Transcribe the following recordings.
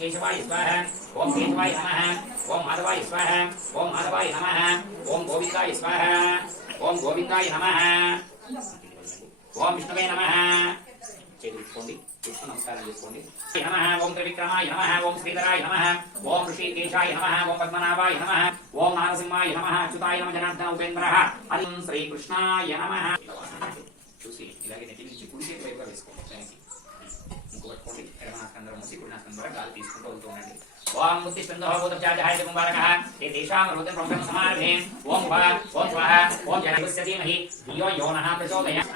केशवाय स्वाहा ओम केशवाय नमः ओम माधवाय स्वाहा ओम माधवाय नमः ओम गोविंदाय स्वाहा ओम गोविंदाय नमः ओम विष्णुवे नमः चेतुकोंडी नमस्कार చేసుకోండి नमः ओम त्रिविक्रमाय नमः ओम श्रीधराय नमः ओम ऋषिकेशाय नमः ओम पद्मनाभाय नमः ओम नारसिंहाय नमः अच्युताय नमः जनार्दन उपेन्द्रः हरिं श्री कृष्णाय नमः చూసి ఇలాగే నెట్టి నుంచి కుడి చేతి వైపుగా వేసుకోండి ఇంకో పట్టుకోండి ఎడమ నాస్కందరం మూసి కుడి నాస్కందరం ద్వారా గాలి తీసుకుంటూ వెళ్తూ ఉండండి ఓం ముత్తిస్కందః భూతజాజహాయ కుంభారకః ఏ దేశామ రోదం ప్రొంగం సమారభే ఓం భవ ఓం స్వాహ ఓం జనకస్య ధీమహి ధియో యో నః ప్రచోదయాత్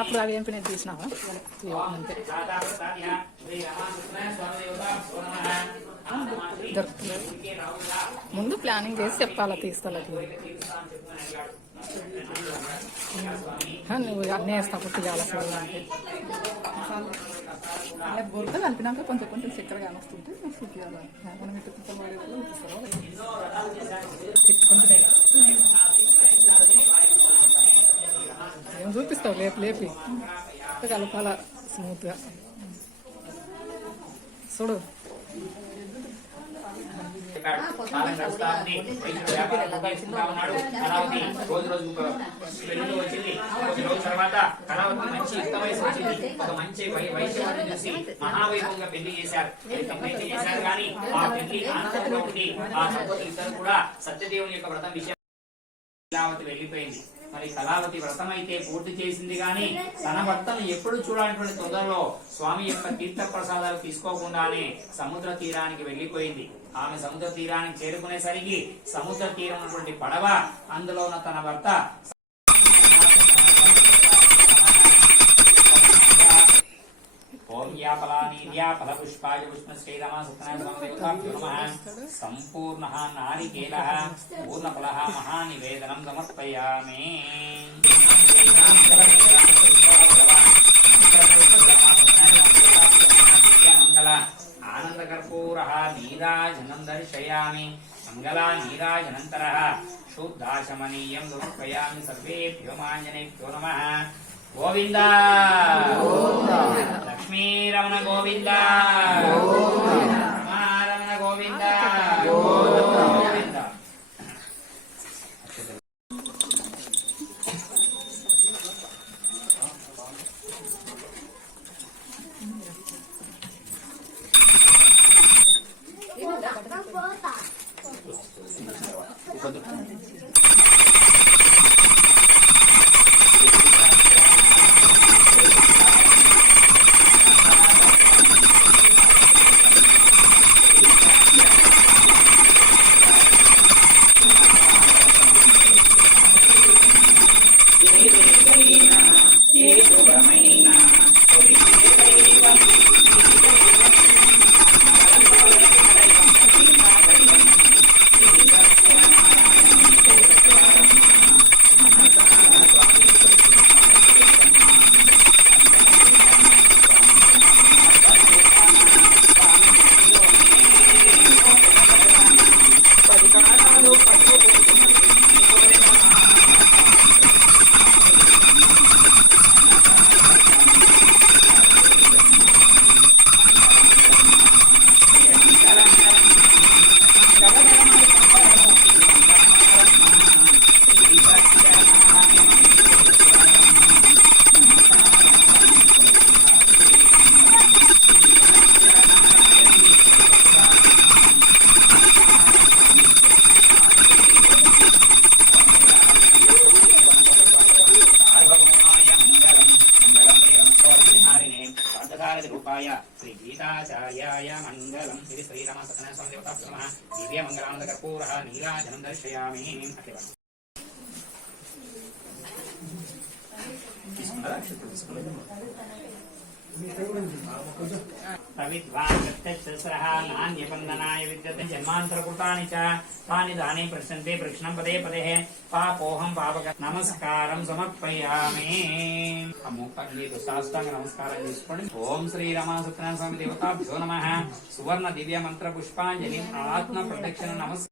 అప్పుడు అవి ఏం పినెట్ తీసినావా అంతే దొరుకుతుంది ముందు ప్లానింగ్ చేసి చెప్పాలా తీసుకోవాలి నువ్వు అన్నీ వేస్తావు తీయాలి అసలు అంటే బొరక కలిపినాక కొంచెం కొంచెం చక్కెర కానొస్తుంటే చూపించాలి మనం ఇటు తిట్టుకుంటే ఏం చూపిస్తావు లేపి లేపి కలపాల స్మూత్గా చూడు మహావైభవంగా పెళ్లి చేశారు కానీ ఆ పెళ్లి ఆనందంలో ఉండి ఆ దంపతులు ఇద్దరు కూడా సత్యదేవుని యొక్క వ్రతం విషయం కళావతి వెళ్లిపోయింది. మరి కళావతి వ్రతం అయితే పూర్తి చేసింది గాని తన భర్తను ఎప్పుడు చూడాలనేటువంటి తొందరలో స్వామి యొక్క తీర్థ ప్రసాదాలు తీసుకోకుండానే సముద్ర తీరానికి వెళ్లిపోయింది. ఆమె సముద్ర తీరానికి చేరుకునేసరికి సముద్ర తీరం ఉన్నటువంటి పడవ అందులో ఉన్న తన భర్త ఫలపుష్పాయ పుష్పశ్రీరమ సంపూర్ణ నారికేల పూర్ణఫల మహానివేదనం సమర్పయామి. మంగళ ఆనందకర్పూర నీరాజనం దర్శయామి. మంగళా నీరాజనంతర శుద్ధాశమనీయం సమర్పయామి. సర్వేభ్యో మాంజనేభ్యో నమః. గోవింద లక్ష్మీరమణ గోవింద రమణ గోవింద గోవింద. శ్రీ గీతాచార్యాయ మంగళం. శ్రీ శ్రీరామ సత్యనారాయణ స్వామి దేవతాభ్యో నమః. దివ్య మంగళానంద కర్పూర నీరాజనం దర్శయామి. तविद्वान् प्रत्यक्षसरः नान्यबन्धनाय विद्यते जन्मान्तरकृतानि च तानि दानि प्रश्यन्ते प्रश्नं पदे पदे पापोऽहं पापक नमस्कारं समर्पयामि साष्टांग नमस्कारं చేసుకోండి ఓం శ్రీ రమా సత్యనారాయణ స్వామి దేవతాభ్యో నమః సువర్ణ దివ్య మంత్ర పుష్పాంజలి ఆత్మ ప్రదక్షిణ నమస్కారం